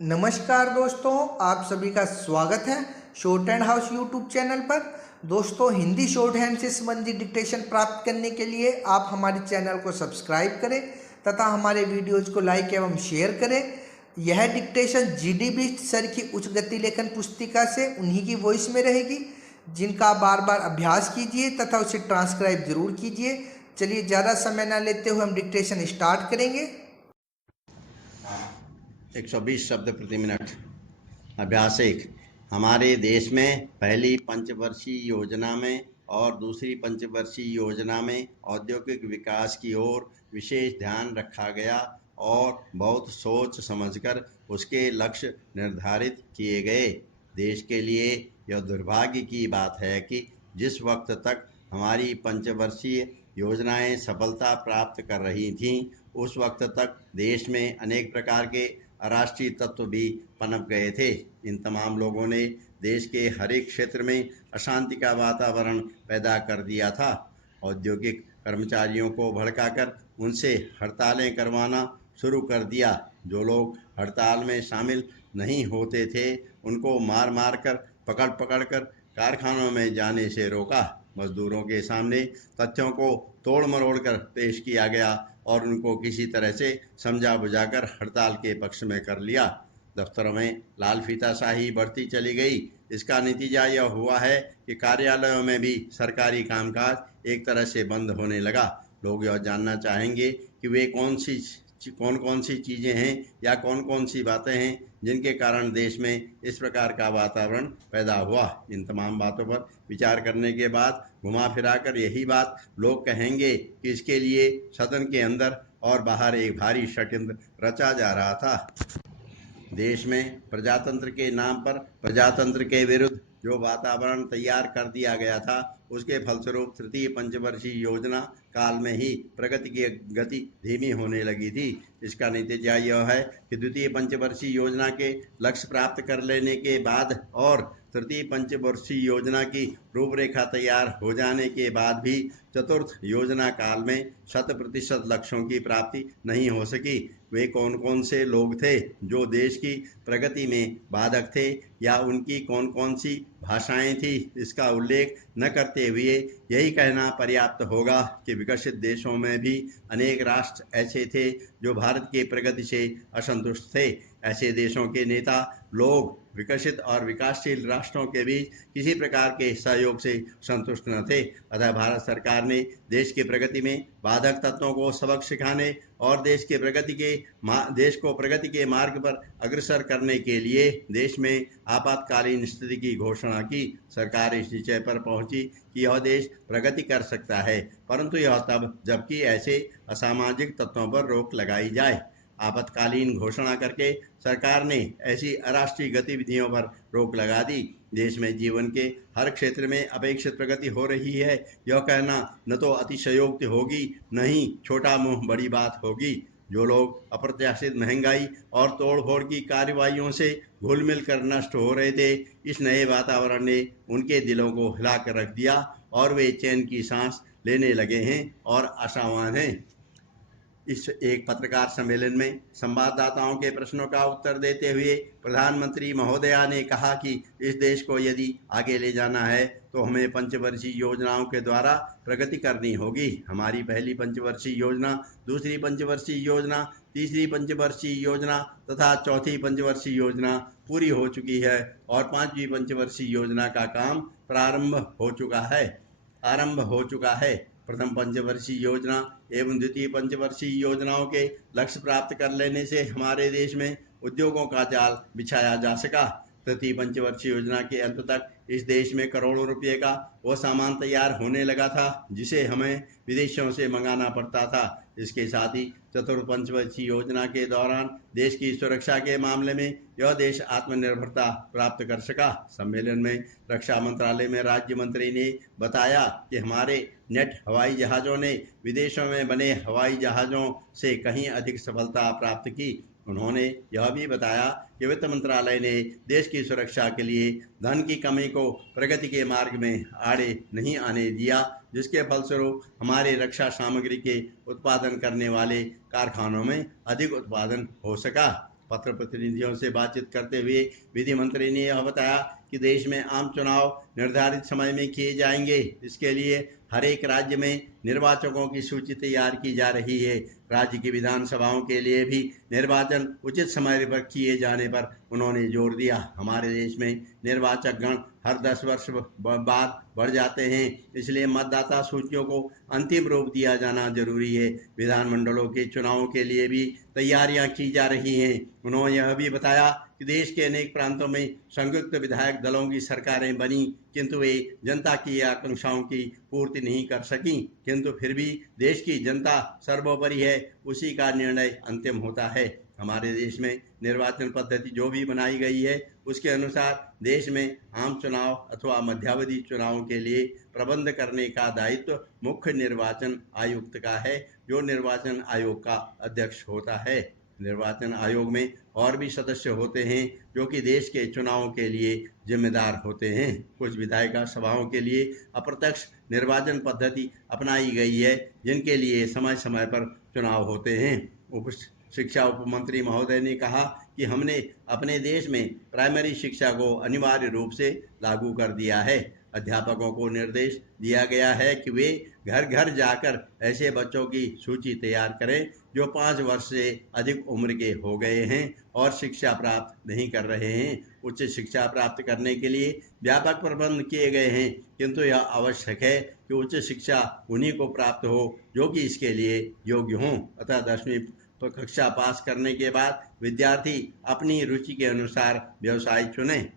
नमस्कार दोस्तों, आप सभी का स्वागत है short hand house YouTube channel पर। दोस्तों, हिंदी शॉर्ट हैंड से संबंधित डिक्टेशन प्राप्त करने के लिए आप हमारे चैनल को सब्सक्राइब करें तथा हमारे वीडियोज को लाइक एवं शेयर करें। यह डिक्टेशन जीडी बिष्ट सर की उच्च गति लेखन पुस्तिका से उन्हीं की वॉइस में रहेगी, जिनका आप बार बार अभ्यास कीजिए तथा उसे ट्रांसक्राइब जरूर कीजिए। चलिए, ज़्यादा समय न लेते हुए हम डिक्टेशन स्टार्ट करेंगे। 120 शब्द प्रति मिनट। अभ्यास 1। हमारे देश में पहली पंचवर्षीय योजना में और दूसरी पंचवर्षीय योजना में औद्योगिक विकास की ओर विशेष ध्यान रखा गया और बहुत सोच समझकर उसके लक्ष्य निर्धारित किए गए। देश के लिए यह दुर्भाग्य की बात है कि जिस वक्त तक हमारी पंचवर्षीय योजनाएं सफलता प्राप्त कर रही थीं, उस वक्त तक देश में अनेक प्रकार के अराष्ट्रीय तत्व भी पनप गए थे। इन तमाम लोगों ने देश के हर एक क्षेत्र में अशांति का वातावरण पैदा कर दिया था। औद्योगिक कर्मचारियों को भड़काकर उनसे हड़तालें करवाना शुरू कर दिया। जो लोग हड़ताल में शामिल नहीं होते थे, उनको मार मार कर पकड़ पकड़ कर कारखानों में जाने से रोका। मजदूरों के सामने तथ्यों को तोड़ मरोड़ कर पेश किया गया और उनको किसी तरह से समझा बुझाकर हड़ताल के पक्ष में कर लिया। दफ्तरों में लाल फीताशाही बढ़ती चली गई। इसका नतीजा यह हुआ है कि कार्यालयों में भी सरकारी कामकाज एक तरह से बंद होने लगा। लोग यह जानना चाहेंगे कि वे कौन कौन सी चीज़ें हैं या कौन कौन सी बातें हैं जिनके कारण देश में इस प्रकार का वातावरण पैदा हुआ। इन तमाम बातों पर विचार करने के बाद घुमा फिराकर यही बात लोग कहेंगे कि इसके लिए सदन के अंदर और बाहर एक भारी षड्यंत्र रचा जा रहा था। देश में प्रजातंत्र के नाम पर प्रजातंत्र के विरुद्ध जो वातावरण तैयार कर दिया गया था, उसके फलस्वरूप तृतीय पंचवर्षीय योजना काल में ही प्रगति की गति धीमी होने लगी थी। इसका नतीजा यह है कि द्वितीय पंचवर्षीय योजना के लक्ष्य प्राप्त कर लेने के बाद और तृतीय पंचवर्षीय योजना की रूपरेखा तैयार हो जाने के बाद भी चतुर्थ योजना काल में 100% लक्ष्यों की प्राप्ति नहीं हो सकी। वे कौन कौन से लोग थे जो देश की प्रगति में बाधक थे या उनकी कौन कौन सी भाषाएं थी, इसका उल्लेख न करते हुए यही कहना पर्याप्त होगा कि विकसित देशों में भी अनेक राष्ट्र ऐसे थे जो भारत की प्रगति से असंतुष्ट थे। ऐसे देशों के नेता लोग विकसित और विकासशील राष्ट्रों के बीच किसी प्रकार के सहयोग से संतुष्ट न थे। अतः भारत सरकार ने देश की प्रगति में बाधक तत्वों को सबक सिखाने और देश को प्रगति के मार्ग पर अग्रसर करने के लिए देश में आपातकालीन स्थिति की घोषणा की। सरकार इस निश्चय पर पहुंची कि यह देश प्रगति कर सकता है, परंतु यह तब जबकि ऐसे असामाजिक तत्वों पर रोक लगाई जाए। आपातकालीन घोषणा करके सरकार ने ऐसी अराष्ट्रीय गतिविधियों पर रोक लगा दी। देश में जीवन के हर क्षेत्र में अपेक्षित प्रगति हो रही है, यह कहना न तो अतिशयोक्ति होगी, न ही छोटा मुंह बड़ी बात होगी। जो लोग अप्रत्याशित महंगाई और तोड़फोड़ की कार्रवाइयों से घुल मिल कर नष्ट हो रहे थे, इस नए वातावरण ने उनके दिलों को हिला कर रख दिया और वे चैन की सांस लेने लगे हैं और आशावान हैं। इस एक पत्रकार सम्मेलन में संवाददाताओं के प्रश्नों का उत्तर देते हुए प्रधानमंत्री महोदया ने कहा कि इस देश को यदि आगे ले जाना है तो हमें पंचवर्षीय योजनाओं के द्वारा प्रगति करनी होगी। हमारी पहली पंचवर्षीय योजना, दूसरी पंचवर्षीय योजना, तीसरी पंचवर्षीय योजना तथा चौथी पंचवर्षीय योजना पूरी हो चुकी है और पांचवी पंचवर्षीय योजना का काम आरंभ हो चुका है। प्रथम पंचवर्षीय योजना एवं द्वितीय पंचवर्षीय योजनाओं के लक्ष्य प्राप्त कर लेने से हमारे देश में उद्योगों का जाल बिछाया जा सका। तृतीय पंचवर्षीय योजना के अंत तक इस देश में करोड़ों रुपए का वह सामान तैयार होने लगा था जिसे हमें विदेशों से मंगाना पड़ता था। इसके साथ ही चतुर्थ पंचवर्षीय योजना के दौरान देश की सुरक्षा के मामले में यह देश आत्मनिर्भरता प्राप्त कर सका। सम्मेलन में रक्षा मंत्रालय में राज्य मंत्री ने बताया कि हमारे नेट हवाई जहाज़ों ने विदेशों में बने हवाई जहाज़ों से कहीं अधिक सफलता प्राप्त की। उन्होंने यह भी बताया कि वित्त मंत्रालय ने देश की सुरक्षा के लिए धन की कमी को प्रगति के मार्ग में आड़े नहीं आने दिया, जिसके फलस्वरूप हमारे रक्षा सामग्री के उत्पादन करने वाले कारखानों में अधिक उत्पादन हो सका। पत्र प्रतिनिधियों से बातचीत करते हुए विधि मंत्री ने यह बताया कि देश में आम चुनाव निर्धारित समय में किए जाएंगे। इसके लिए हर एक राज्य में निर्वाचकों की सूची तैयार की जा रही है। राज्य की विधानसभाओं के लिए भी निर्वाचन उचित समय पर किए जाने पर उन्होंने जोर दिया। हमारे देश में निर्वाचक गण हर 10 वर्ष बाद बढ़ जाते हैं, इसलिए मतदाता सूचियों को अंतिम रूप दिया जाना जरूरी है। विधानमंडलों के चुनावों के लिए भी तैयारियां की जा रही हैं। उन्होंने यह भी बताया कि देश के अनेक प्रांतों में संयुक्त विधायक दलों की सरकारें बनी, किंतु वे जनता की आकांक्षाओं की पूर्ति नहीं कर सकी। किंतु फिर भी देश की जनता सर्वोपरि है, उसी का निर्णय अंतिम होता है। हमारे देश में निर्वाचन पद्धति जो भी बनाई गई है, उसके अनुसार देश में आम चुनाव अथवा मध्यावधि चुनावों के लिए प्रबंध करने का दायित्व मुख्य निर्वाचन आयुक्त का है, जो निर्वाचन आयोग का अध्यक्ष होता है। निर्वाचन आयोग में और भी सदस्य होते हैं जो कि देश के चुनावों के लिए जिम्मेदार होते हैं। कुछ विधायिका सभाओं के लिए अप्रत्यक्ष निर्वाचन पद्धति अपनाई गई है, जिनके लिए समय समय पर चुनाव होते हैं। शिक्षा उप मंत्री महोदय ने कहा कि हमने अपने देश में प्राइमरी शिक्षा को अनिवार्य रूप से लागू कर दिया है। अध्यापकों को निर्देश दिया गया है कि वे घर घर जाकर ऐसे बच्चों की सूची तैयार करें जो 5 वर्ष से अधिक उम्र के हो गए हैं और शिक्षा प्राप्त नहीं कर रहे हैं। उच्च शिक्षा प्राप्त करने के लिए व्यापक प्रबंध किए गए हैं, किंतु यह आवश्यक है कि उच्च शिक्षा उन्हीं को प्राप्त हो जो कि इसके लिए योग्य हों। अतः 10वीं कक्षा पास करने के बाद विद्यार्थी अपनी रुचि के अनुसार व्यवसाय चुनें।